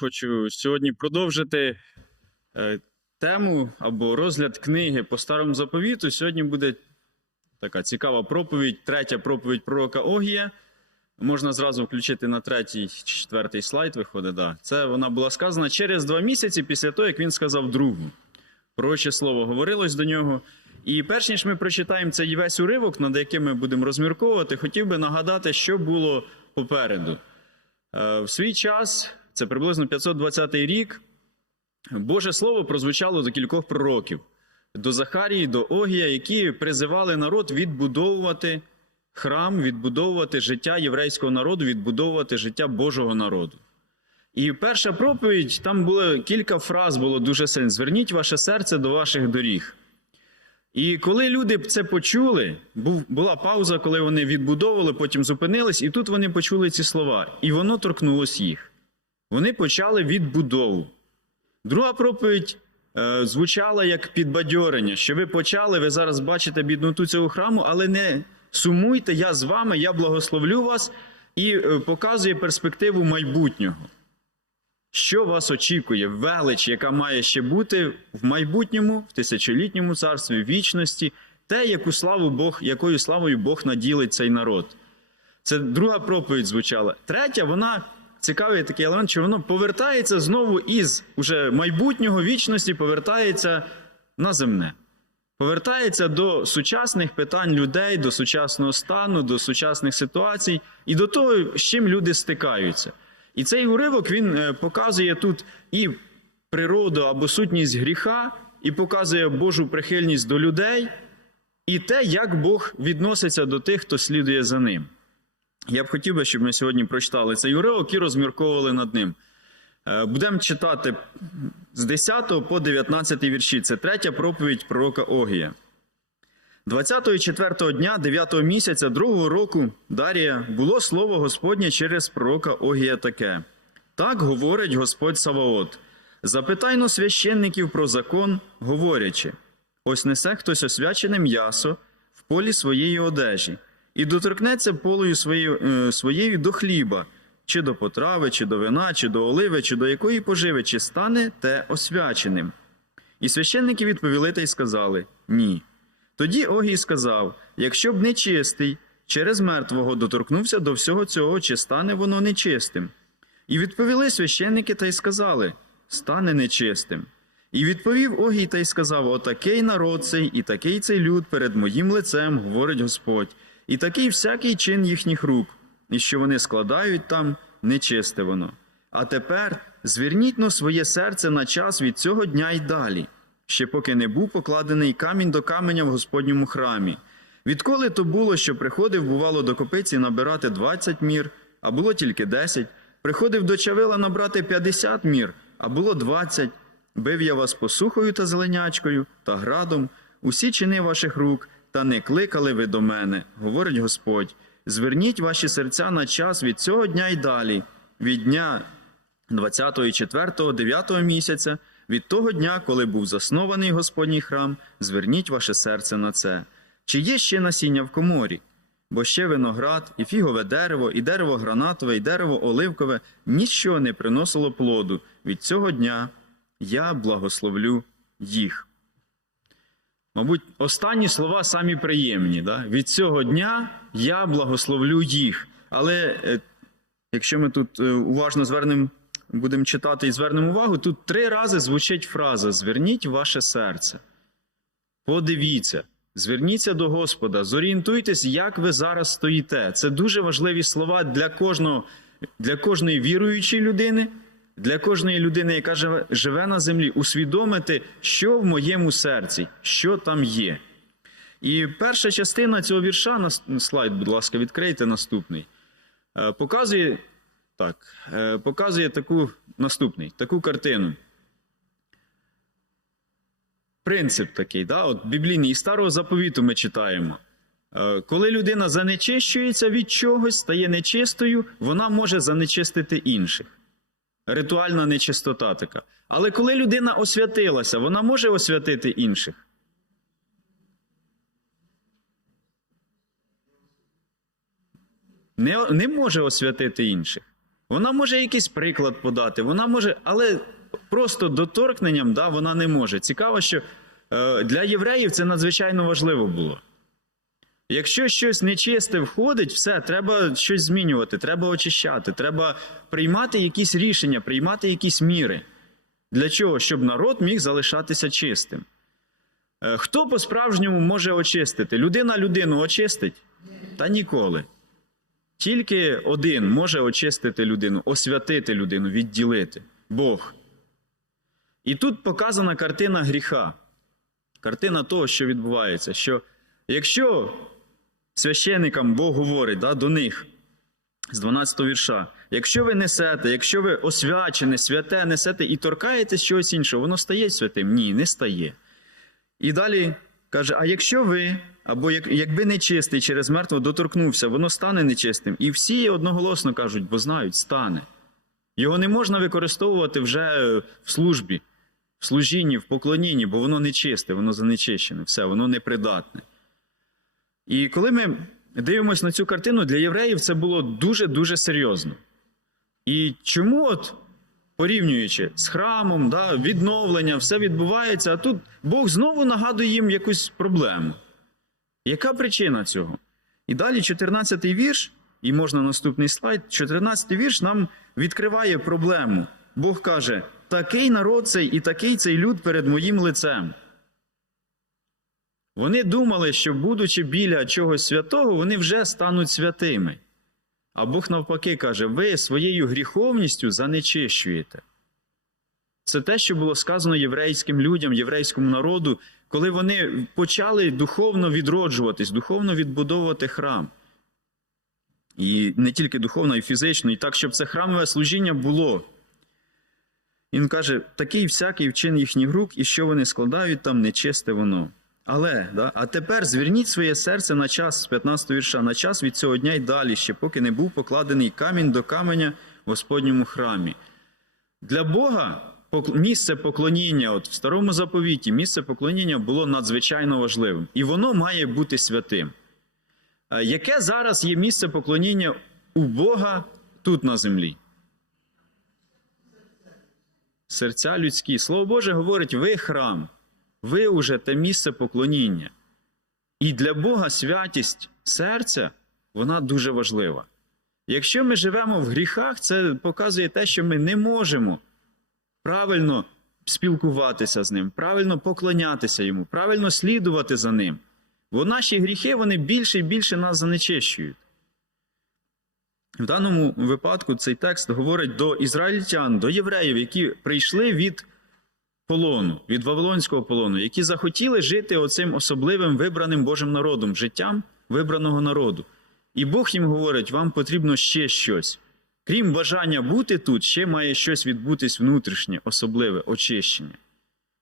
Хочу сьогодні продовжити е, тему або розгляд книги по старому заповіту. Сьогодні буде така цікава проповідь, третя проповідь пророка Огія. Можна зразу включити на третій чи четвертий слайд. Виходить, да. Це вона була сказана через два місяці після того, як він сказав другу. Пророче слово говорилось до нього. І перш ніж ми прочитаємо цей весь уривок, над яким ми будемо розмірковувати, хотів би нагадати, що було попереду. Е, В свій час, це приблизно 520 рік, Боже Слово прозвучало до кількох пророків, до Захарії, до Огія, які призивали народ відбудовувати храм, відбудовувати життя єврейського народу, відбудовувати життя Божого народу. І перша проповідь, там було кілька фраз було дуже сильно. Зверніть ваше серце до ваших доріг. І коли люди це почули, була пауза, коли вони відбудовували, потім зупинились, і тут вони почули ці слова, і воно торкнулось їх. Вони почали відбудову. Друга проповідь е, звучала як підбадьорення, що ви почали, ви зараз бачите бідноту цього храму, але не сумуйте, я з вами, я благословлю вас і е, показує перспективу майбутнього. Що вас очікує? Велич, яка має ще бути в майбутньому, в тисячолітньому царстві, вічності, те, яку славу Бог, якою славою Бог наділить цей народ. Це друга проповідь звучала. Третя, вона цікавий такий елемент, що воно повертається знову із уже майбутнього вічності, повертається на земне. Повертається до сучасних питань людей, до сучасного стану, до сучасних ситуацій і до того, з чим люди стикаються. І цей уривок він е, показує тут і природу або сутність гріха, і показує Божу прихильність до людей, і те, як Бог відноситься до тих, хто слідує за ним. Я б хотів би, щоб ми сьогодні прочитали цей уривок і розмірковували над ним. Е, Будемо читати з 10 по 19 вірші. Це третя проповідь пророка Огія. 20-го і 4-го дня 9-го місяця другого року Дарія було слово Господнє через пророка Огія таке. Так говорить Господь Саваот. Запитайно священників про закон, говорячи: ось несе хтось освячене м'ясо в полі своєї одежі, і доторкнеться полою своєю, е, своєю до хліба, чи до потрави, чи до вина, чи до оливи, чи до якої поживи, чи стане те освяченим. І священники відповіли та й сказали: Ні. Тоді Огій сказав: якщо б нечистий через мертвого доторкнувся до всього цього, чи стане воно нечистим? І відповіли священники та й сказали: стане нечистим. І відповів Огій та й сказав: Отакий народ цей, і такий цей люд перед моїм лицем, говорить Господь, і такий всякий чин їхніх рук, і що вони складають там, нечисте воно. А тепер зверніть но своє серце на час від цього дня й далі ще поки не був покладений камінь до каменя в Господньому храмі. Відколи то було, що приходив, бувало, до копиці набирати 20 мір, а було тільки 10, приходив до чавила набрати 50 мір, а було 20, бив я вас посухою та зеленячкою та градом, усі чини ваших рук, та не кликали ви до мене, говорить Господь. Зверніть ваші серця на час від цього дня й далі, від дня 20 і 4, 9 місяця, від того дня, коли був заснований Господній храм, зверніть ваше серце на це. Чи є ще насіння в коморі? Бо ще виноград, і фігове дерево, і дерево гранатове, і дерево оливкове ніщо не приносило плоду. Від цього дня я благословлю їх. Мабуть, останні слова самі приємні. Да? Від цього дня я благословлю їх. Але е, якщо ми тут е, уважно звернемо будемо читати і звернемо увагу, тут три рази звучить фраза: Зверніть ваше серце. Подивіться, зверніться до Господа, зорієнтуйтесь, як ви зараз стоїте. Це дуже важливі слова для кожного, для кожної віруючої людини, для кожної людини, яка живе, живе на землі, усвідомити, що в моєму серці, що там є. І перша частина цього вірша, на слайд, будь ласка, відкрийте наступний, е, показує так, е, показує таку наступний, таку картину. Принцип такий, да, от біблійний із старого заповіту ми читаємо. Е, Коли людина занечищується від чогось, стає нечистою, вона може занечистити інших. Ритуальна нечистота така. Але коли людина освятилася, вона може освятити інших. Не, не може освятити інших. Вона може якийсь приклад подати, вона може, але просто доторкненням да, вона не може. Цікаво, що е, для євреїв це надзвичайно важливо було. Якщо щось нечисте входить, все, треба щось змінювати, треба очищати, треба приймати якісь рішення, приймати якісь міри. Для чого? Щоб народ міг залишатися чистим. Е, Хто по-справжньому може очистити? Людина людину очистить? Та ніколи. Тільки один може очистити людину, освятити людину, відділити Бог. І тут показана картина гріха, картина того, що відбувається. Що якщо священикам Бог говорить да, до них з 12 вірша, якщо ви несете, якщо ви освячене, святе несете і торкаєтесь чогось іншого, воно стає святим? Ні, не стає. І далі каже: а якщо ви, або як, якби нечистий через мертвого доторкнувся, воно стане нечистим. І всі одноголосно кажуть, бо знають, стане. Його не можна використовувати вже в службі, в служінні, в поклонінні, бо воно нечисте, воно занечищене, все, воно непридатне. І коли ми дивимося на цю картину, для євреїв це було дуже-дуже серйозно. І чому от порівнюючи з храмом, да, відновлення, все відбувається, а тут Бог знову нагадує їм якусь проблему. Яка причина цього? І далі 14-й вірш, і можна наступний слайд, 14-й вірш нам відкриває проблему. Бог каже: такий народ цей і такий цей люд перед моїм лицем. Вони думали, що, будучи біля чогось святого, вони вже стануть святими. А Бог навпаки каже: ви своєю гріховністю занечищуєте. Це те, що було сказано єврейським людям, єврейському народу, коли вони почали духовно відроджуватись, духовно відбудовувати храм. І не тільки духовно, а й фізично, і так, щоб це храмове служіння було. Він каже: такий всякий вчин їхніх рук, і що вони складають там, нечисте воно. Але, да, а тепер зверніть своє серце на час з 15 вірша, на час від цього дня й далі, ще поки не був покладений камінь до каменя в Господньому храмі. Для Бога місце поклоніння, от в старому заповіті, місце поклоніння було надзвичайно важливим. І воно має бути святим. Е, Яке зараз є місце поклоніння у Бога тут на землі? Серця людські. Слово Боже говорить: ви храм, ви уже те місце поклоніння. І для Бога святість серця вона дуже важлива. Якщо ми живемо в гріхах, це показує те, що ми не можемо правильно спілкуватися з ним, правильно поклонятися йому, правильно слідувати за ним. Бо наші гріхи вони більше і більше нас занечищують. В даному випадку цей текст говорить до ізраїльтян, до євреїв, які прийшли від полону, від Вавилонського полону, які захотіли жити оцим особливим вибраним Божим народом, життям вибраного народу. І Бог їм говорить, вам потрібно ще щось. Крім бажання бути тут, ще має щось відбутись внутрішнє, особливе очищення,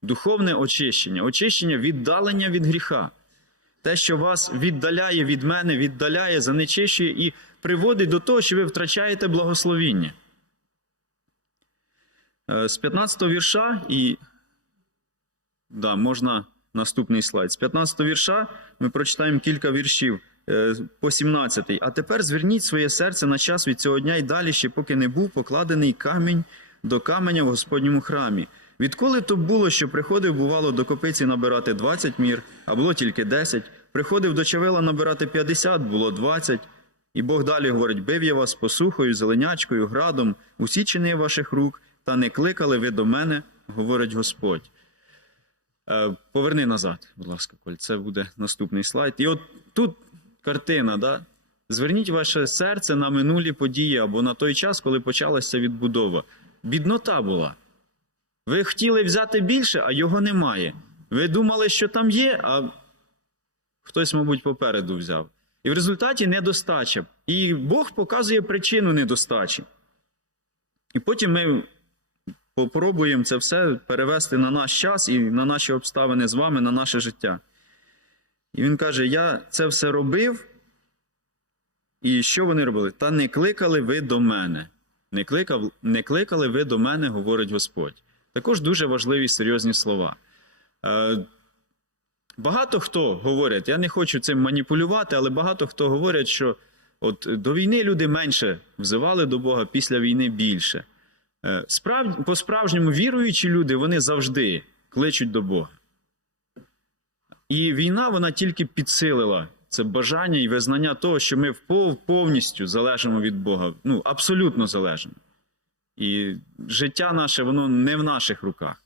духовне очищення, очищення віддалення від гріха. Те, що вас віддаляє від мене, віддаляє, занечищує і приводить до того, що ви втрачаєте благословіння. Е, З 15 вірша і да, можна наступний слайд. З 15 вірша ми прочитаємо кілька віршів е, по 17. А тепер зверніть своє серце на час від цього дня і далі, ще поки не був покладений камінь до каменя в Господньому храмі. Відколи то було, що приходив, бувало, до копиці набирати 20 мір, а було тільки 10, приходив до Чавела набирати 50, було 20. І Бог далі говорить: бив я вас посухою, зеленячкою, градом, усі чини ваших рук, та не кликали ви до мене, говорить Господь. Е, Поверни назад, будь ласка, Коль, це буде наступний слайд. І от тут картина, да? зверніть ваше серце на минулі події або на той час, коли почалася відбудова. Біднота була. Ви хотіли взяти більше, а його немає. Ви думали, що там є, а хтось, мабуть, попереду взяв. І в результаті недостача. І Бог показує причину недостачі. І потім ми попробуємо це все перевести на наш час і на наші обставини з вами, на наше життя. І він каже: Я це все робив. І що вони робили? Та не кликали ви до мене. Не, кликав, не кликали ви до мене, говорить Господь. Також дуже важливі серйозні слова. Е, Багато хто говорять, я не хочу цим маніпулювати, але багато хто говорять, що От до війни люди менше взивали до Бога, після війни більше. Е, Справ... По-справжньому віруючі люди вони завжди кличуть до Бога. І війна вона тільки підсилила це бажання і визнання того, що ми повністю залежимо від Бога. Ну, абсолютно залежимо. І життя наше, воно не в наших руках.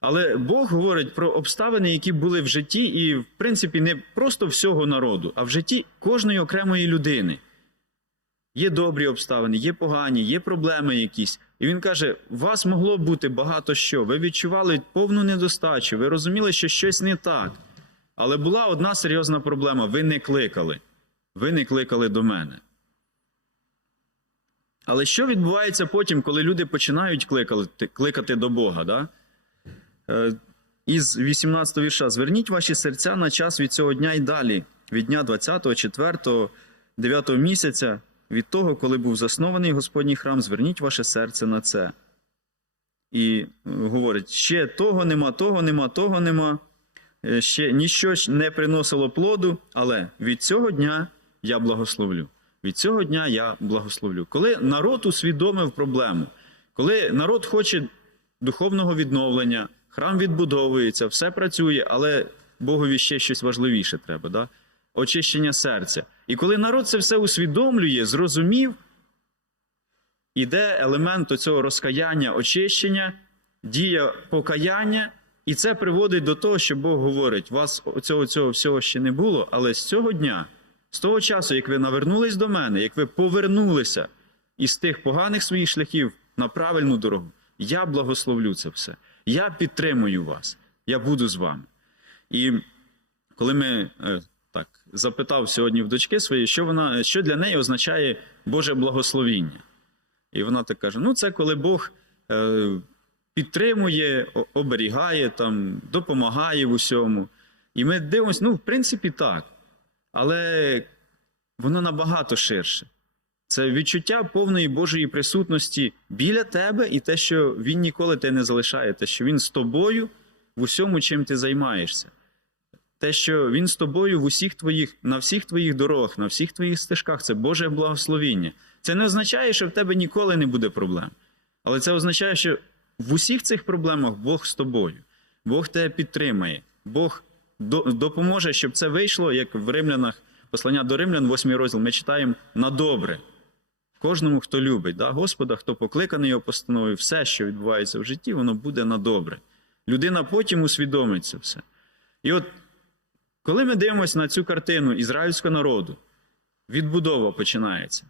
Але Бог говорить про обставини, які були в житті, і, в принципі, не просто всього народу, а в житті кожної окремої людини. Є добрі обставини, є погані, є проблеми якісь. І він каже: у вас могло бути багато що. Ви відчували повну недостачу, ви розуміли, що щось не так. Але була одна серйозна проблема: ви не кликали. Ви не кликали до мене. Але що відбувається потім, коли люди починають кликати, кликати до Бога? Да? Е, Із 18 вірша. Зверніть ваші серця на час від цього дня і далі, від дня 20, 4, 9 місяця, від того, коли був заснований Господній храм, зверніть ваше серце на це. І е, говорить: ще того нема, того нема, того нема, е, ще ніщо не приносило плоду, але від цього дня я благословлю. Від цього дня я благословлю. Коли народ усвідомив проблему, коли народ хоче духовного відновлення, храм відбудовується, все працює, але Богові ще щось важливіше треба, да? очищення серця. І коли народ це все усвідомлює, зрозумів, іде елемент цього розкаяння, очищення, дія покаяння, і це приводить до того, що Бог говорить: вас цього, цього всього ще не було, але з цього дня, з того часу, як ви навернулись до мене, як ви повернулися із тих поганих своїх шляхів на правильну дорогу, я благословлю це все. Я підтримую вас, я буду з вами. І коли ми е, запитав сьогодні в дочки своєї, що вона що для неї означає Боже благословіння. І вона так каже: ну, це коли Бог е, підтримує, оберігає, там, допомагає в усьому. І ми дивимося, ну, в принципі, так. Але воно набагато ширше. Це відчуття повної Божої присутності біля тебе і те, що Він ніколи тебе не залишає, те, що Він з тобою в усьому, чим ти займаєшся. Те, що Він з тобою в усіх твоїх, на всіх твоїх дорогах, на всіх твоїх стежках, це Боже благословіння. Це не означає, що в тебе ніколи не буде проблем. Але це означає, що в усіх цих проблемах Бог з тобою. Бог тебе підтримає, Бог допоможе, щоб це вийшло, як в римлянах, послання до римлян, 8 розділ, ми читаємо на добре. Кожному, хто любить, да? Господа, хто покликаний його постановою, все, що відбувається в житті, воно буде на добре. Людина потім усвідомить це все. І от, коли ми дивимося на цю картину ізраїльського народу, відбудова починається.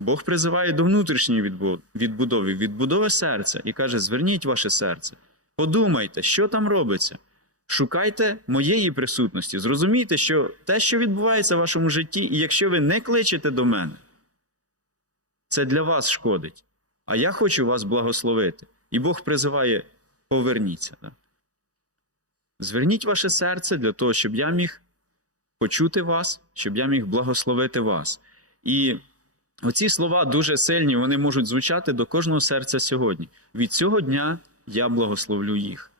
Бог призиває до внутрішньої відбудови, відбудови серця і каже: зверніть ваше серце, подумайте, що там робиться. Шукайте моєї присутності. Зрозумійте, що те, що відбувається в вашому житті, і якщо ви не кличете до мене, це для вас шкодить. А я хочу вас благословити. І Бог призиває: поверніться. Зверніть ваше серце для того, щоб я міг почути вас, щоб я міг благословити вас. І оці слова дуже сильні, вони можуть звучати до кожного серця сьогодні. Від цього дня я благословлю їх.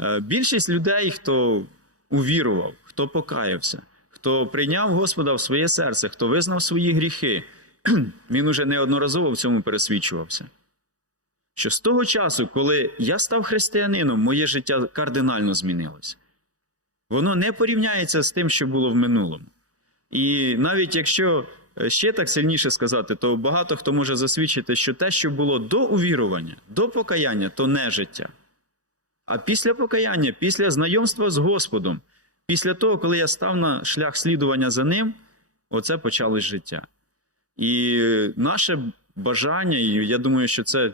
Е, Більшість людей, хто увірував, хто покаявся, хто прийняв Господа в своє серце, хто визнав свої гріхи, він уже неодноразово в цьому пересвідчувався. Що з того часу, коли я став християнином, моє життя кардинально змінилося. Воно не порівняється з тим, що було в минулому. І навіть якщо е, ще так сильніше сказати, то багато хто може засвідчити, що те, що було до увірування, до покаяння, то не життя. А після покаяння, після знайомства з Господом, після того, коли я став на шлях слідування за ним, оце почалось життя. І наше бажання, і я думаю, що це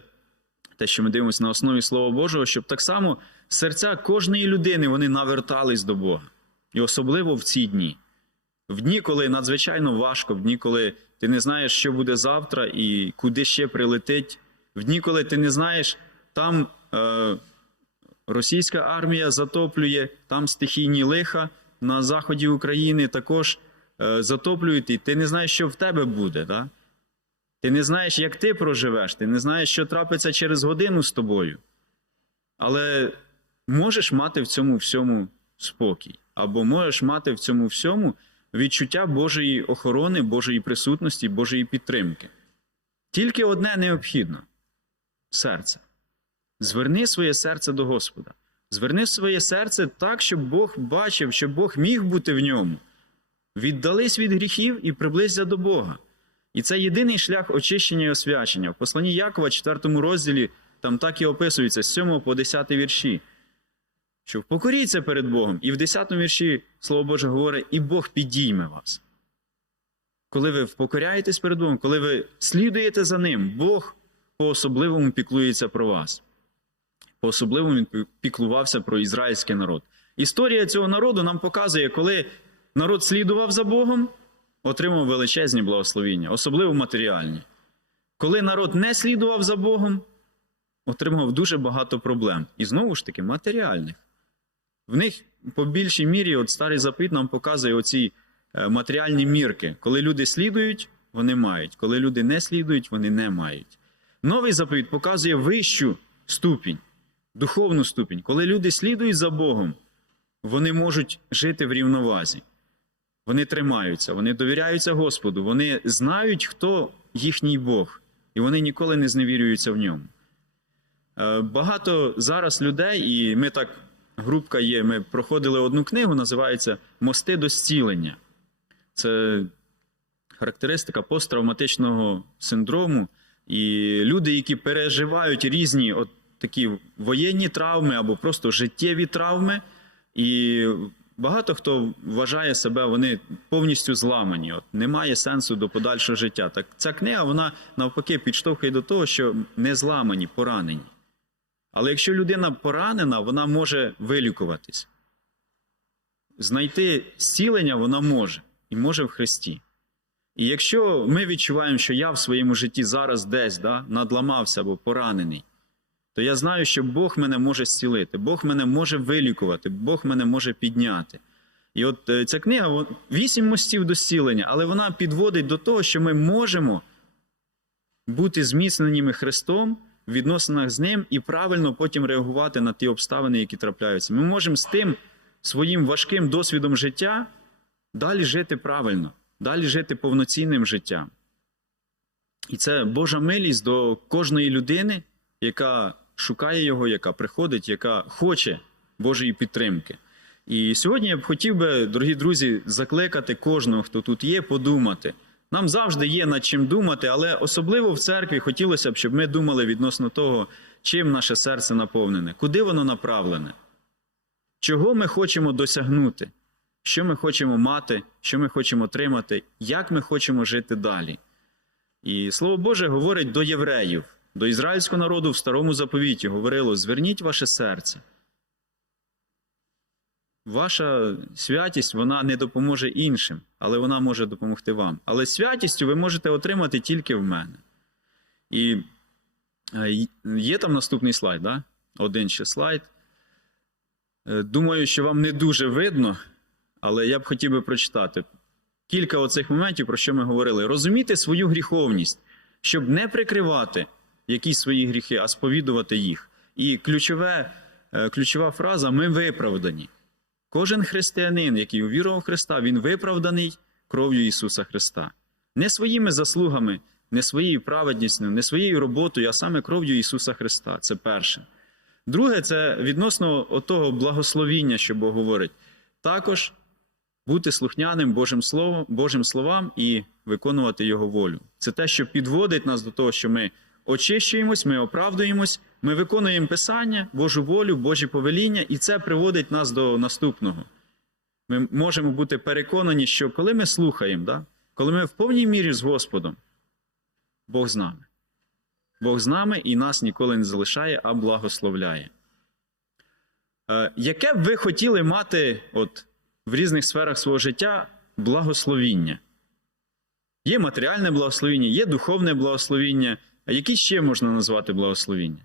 те, що ми дивимося на основі Слова Божого, щоб так само серця кожної людини вони навертались до Бога. І особливо в ці дні. В дні, коли надзвичайно важко, в дні, коли ти не знаєш, що буде завтра і куди ще прилетить, в дні, коли ти не знаєш, там е, російська армія затоплює, там стихійні лиха на заході України також е, затоплюють, і ти не знаєш, що в тебе буде. Да? Ти не знаєш, як ти проживеш, ти не знаєш, що трапиться через годину з тобою. Але можеш мати в цьому всьому спокій, або можеш мати в цьому всьому відчуття Божої охорони, Божої присутності, Божої підтримки. Тільки одне необхідно серце. Зверни своє серце до Господа. Зверни своє серце так, щоб Бог бачив, щоб Бог міг бути в ньому. Віддались від гріхів і приблизься до Бога. І це єдиний шлях очищення і освячення. В посланні Якова, 4 розділі, там так і описується з 7 по 10 вірші. Що впокоріться перед Богом. І в 10 вірші Слово Боже говорить, і Бог підійме вас. Коли ви впокоряєтесь перед Богом, коли ви слідуєте за Ним, Бог по-особливому піклується про вас. По-особливому він піклувався про ізраїльський народ. Історія цього народу нам показує, коли народ слідував за Богом, отримав величезні благословіння, особливо матеріальні. Коли народ не слідував за Богом, отримав дуже багато проблем. І знову ж таки, матеріальних. В них по більшій мірі, от старий запит нам показує оці е, матеріальні мірки. Коли люди слідують, вони мають. Коли люди не слідують, вони не мають. Новий заповіт показує вищу ступінь, духовну ступінь. Коли люди слідують за Богом, вони можуть жити в рівновазі. Вони тримаються, вони довіряються Господу, вони знають, хто їхній Бог, і вони ніколи не зневірюються в ньому. Е, Багато зараз людей, і ми так, групка є, ми проходили одну книгу, називається Мости до зцілення. Це характеристика посттравматичного синдрому. І люди, які переживають різні от такі воєнні травми або просто життєві травми, і багато хто вважає себе, вони повністю зламані. От немає сенсу до подальшого життя. Так ця книга вона навпаки підштовхує до того, що не зламані, поранені. Але якщо людина поранена, вона може вилікуватись. Знайти зцілення вона може і може в Христі. І якщо ми відчуваємо, що я в своєму житті зараз десь да, надламався або поранений, то я знаю, що Бог мене може зцілити, Бог мене може вилікувати, Бог мене може підняти. І от е, ця книга вісім мостів до зцілення, але вона підводить до того, що ми можемо бути зміцненими Христом в відносинах з Ним і правильно потім реагувати на ті обставини, які трапляються. Ми можемо з тим своїм важким досвідом життя далі жити правильно, далі жити повноцінним життям. І це Божа милість до кожної людини, яка шукає його, яка приходить, яка хоче Божої підтримки. І сьогодні я б хотів би, дорогі друзі, закликати кожного, хто тут є, подумати. Нам завжди є над чим думати, але особливо в церкві хотілося б, щоб ми думали відносно того, чим наше серце наповнене, куди воно направлене, чого ми хочемо досягнути, що ми хочемо мати, що ми хочемо отримати, як ми хочемо жити далі. І Слово Боже говорить до євреїв, до ізраїльського народу в старому заповіті говорило: зверніть ваше серце. Ваша святість вона не допоможе іншим, але вона може допомогти вам. Але святістю ви можете отримати тільки в мене. І е, є там наступний слайд, да? один ще слайд. Е, Думаю, що вам не дуже видно, але я б хотів би прочитати кілька оцих моментів, про що ми говорили. Розуміти свою гріховність, щоб не прикривати якісь свої гріхи, а сповідувати їх. І ключове, е, ключова фраза ми виправдані. Кожен християнин, який увірував Христа, він виправданий кров'ю Ісуса Христа. Не своїми заслугами, не своєю праведністю, не своєю роботою, а саме кров'ю Ісуса Христа. Це перше. Друге, це відносно того благословіння, що Бог говорить. Також бути слухняним Божим Словом, Божим словам і виконувати Його волю. Це те, що підводить нас до того, що ми очищуємось, ми оправдуємось, ми виконуємо Писання, Божу волю, Божі повеління, і це приводить нас до наступного. Ми можемо бути переконані, що коли ми слухаємо, да, коли ми в повній мірі з Господом, Бог з нами. Бог з нами і нас ніколи не залишає, а благословляє. Е, яке б ви хотіли мати от, в різних сферах свого життя благословіння? Є матеріальне благословіння, є духовне благословіння. А які ще можна назвати благословіння?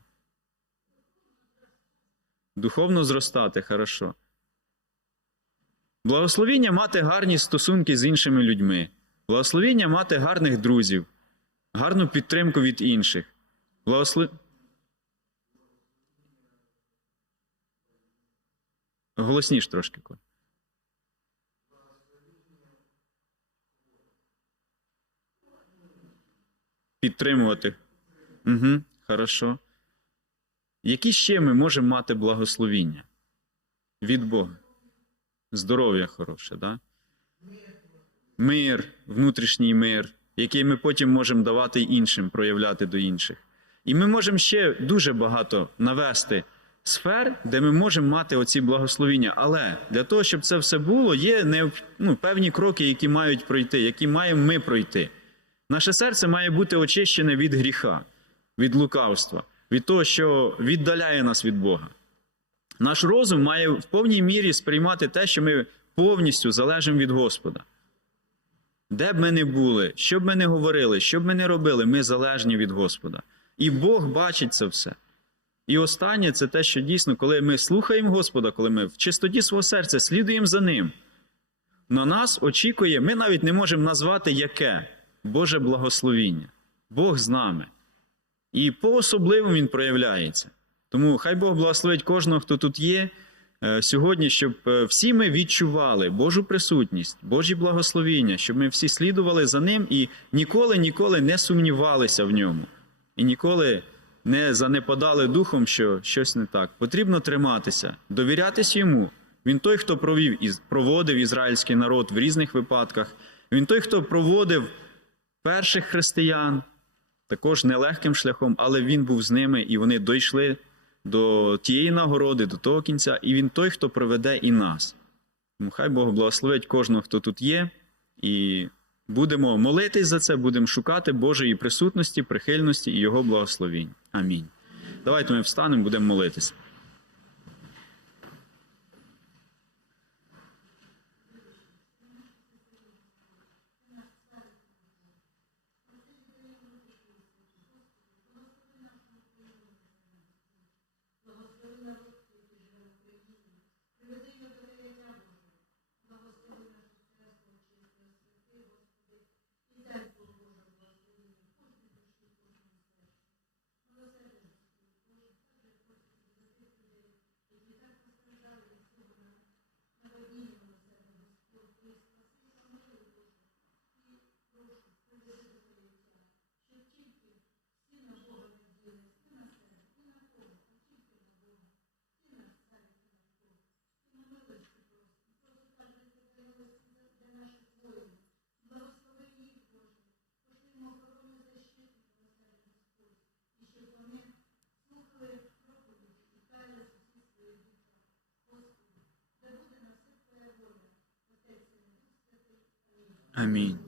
Духовно зростати хорошо. Благословіння мати гарні стосунки з іншими людьми. Благословіння мати гарних друзів, гарну підтримку від інших. Благослов... Голосніш трошки. Підтримувати. Угу, хорошо. Які ще ми можемо мати благословіння від Бога? Здоров'я хороше, да? Мир, внутрішній мир, який ми потім можемо давати іншим, проявляти до інших. І ми можемо ще дуже багато навести сфер, де ми можемо мати оці благословіння. Але для того, щоб це все було, є необ... ну, певні кроки, які мають пройти, які маємо ми пройти. Наше серце має бути очищене від гріха, від лукавства, від того, що віддаляє нас від Бога. Наш розум має в повній мірі сприймати те, що ми повністю залежимо від Господа. Де б ми не були, що б ми не говорили, що б ми не робили, ми залежні від Господа. І Бог бачить це все. І останнє це те, що дійсно, коли ми слухаємо Господа, коли ми в чистоті свого серця слідуємо за Ним, на нас очікує, ми навіть не можемо назвати яке Боже благословіння. Бог з нами. І по-особливому Він проявляється. Тому хай Бог благословить кожного, хто тут є е, сьогодні, щоб е, всі ми відчували Божу присутність, Божі благословіння, щоб ми всі слідували за Ним і ніколи, ніколи не сумнівалися в ньому. І ніколи не занепадали духом, що щось не так. Потрібно триматися, довірятись йому. Він той, хто провів, із- проводив ізраїльський народ в різних випадках. Він той, хто проводив перших християн, також нелегким шляхом, але він був з ними, і вони дійшли до тієї нагороди, до того кінця, і він той, хто проведе і нас. Тому хай Бог благословить кожного, хто тут є, і будемо молитись за це, будемо шукати Божої присутності, прихильності і Його благословінь. Амінь. Давайте ми встанемо, будемо молитися. Амінь.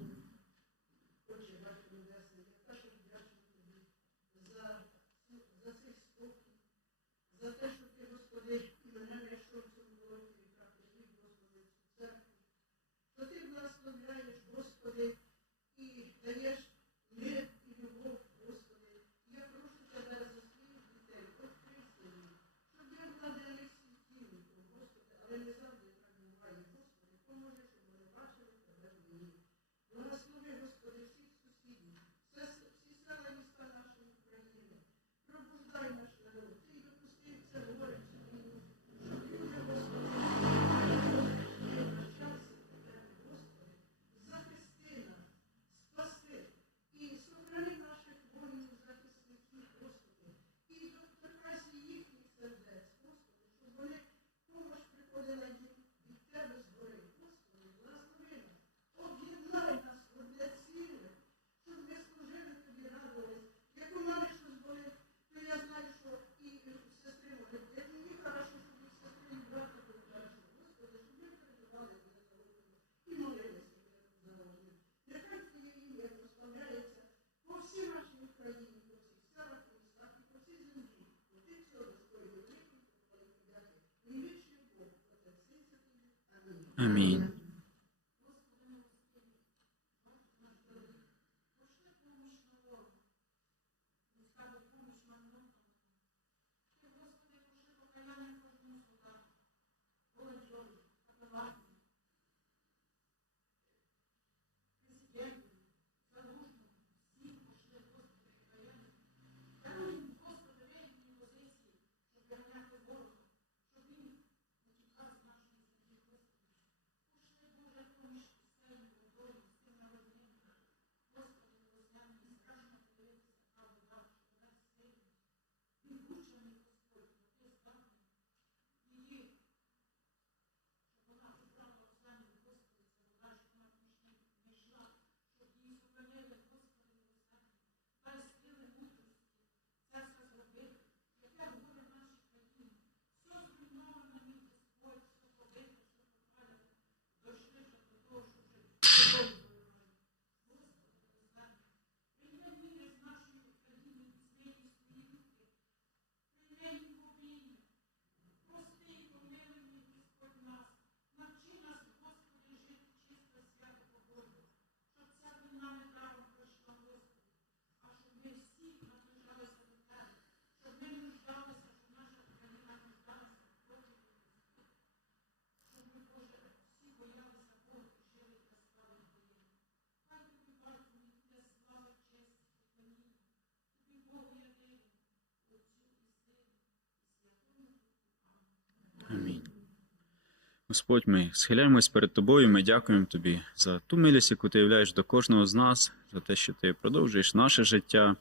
Господь, ми схиляємось перед тобою. Ми дякуємо тобі за ту милість, яку ти являєш до кожного з нас, за те, що ти продовжуєш наше життя.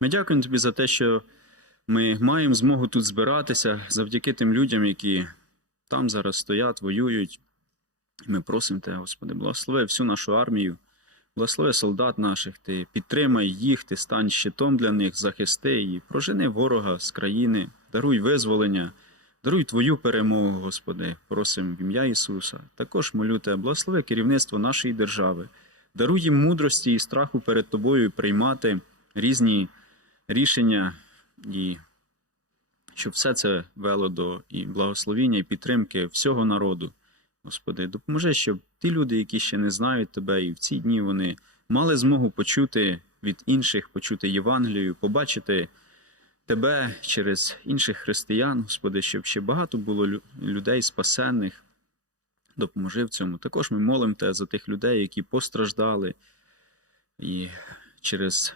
Ми дякуємо тобі за те, що ми маємо змогу тут збиратися завдяки тим людям, які там зараз стоять, воюють. Ми просимо тебе, Господи, благослови всю нашу армію, благослови солдат наших, ти підтримай їх, ти стань щитом для них, захисти і прожени ворога з країни, даруй визволення, даруй Твою перемогу, Господи, просимо в ім'я Ісуса. Також молю тебе, благослови керівництво нашої держави, даруй їм мудрості і страху перед Тобою приймати різні рішення, і щоб все це вело до і благословіння, і підтримки всього народу. Господи, допоможи, щоб ті люди, які ще не знають Тебе, і в ці дні вони мали змогу почути від інших, почути Євангелію, побачити Тебе через інших християн, Господи, щоб ще багато було людей спасенних. Допоможи в цьому. Також ми молимо Тебе за тих людей, які постраждали і через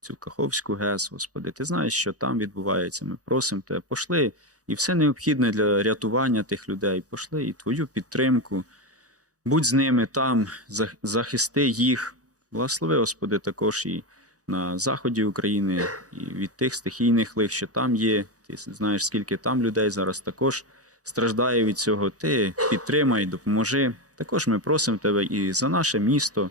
цю Каховську ГЕС, Господи. Ти знаєш, що там відбувається. Ми просимо Тебе, пошли і все необхідне для рятування тих людей. Пошли і Твою підтримку. Будь з ними там, захисти їх. Благослови, Господи, також і на заході України, і від тих стихійних лих, що там є. Ти знаєш, скільки там людей зараз також страждає від цього. Ти підтримай, допоможи. Також ми просимо тебе і за наше місто.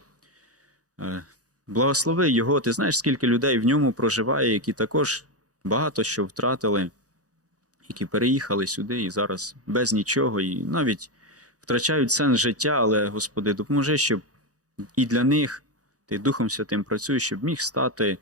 Е, Благослови його. Ти знаєш, скільки людей в ньому проживає, які також багато що втратили, які переїхали сюди і зараз без нічого, і навіть втрачають сенс життя, але, Господи, допоможи, щоб і для них ти Духом Святим працюєш, щоб міг стати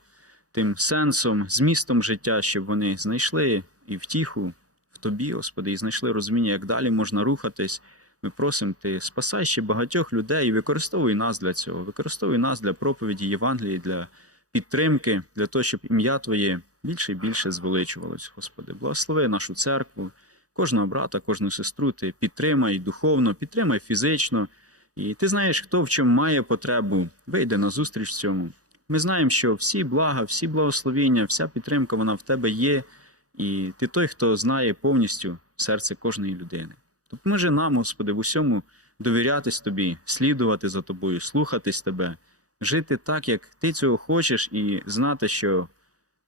тим сенсом, змістом життя, щоб вони знайшли і втіху в тобі, Господи, і знайшли розуміння, як далі можна рухатись. Ми просимо ти, спасай ще багатьох людей і використовуй нас для цього. Використовуй нас для проповіді Євангелії, для підтримки, для того, щоб ім'я Твоє більше і більше звеличувалось, Господи. Благослови нашу церкву, кожного брата, кожну сестру. Ти підтримай духовно, підтримай фізично. І ти знаєш, хто в чому має потребу, вийде на зустріч цьому. Ми знаємо, що всі блага, всі благословіння, вся підтримка вона в тебе є, і ти той, хто знає повністю серце кожної людини. Допоможи нам, Господи, в усьому довірятись тобі, слідувати за тобою, слухатись тебе, жити так, як ти цього хочеш, і знати, що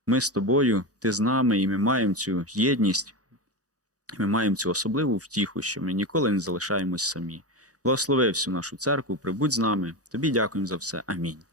ми з тобою, ти з нами, і ми маємо цю єдність, ми маємо цю особливу втіху, що ми ніколи не залишаємось самі. Благослови всю нашу церкву, прибудь з нами. Тобі дякуємо за все. Амінь.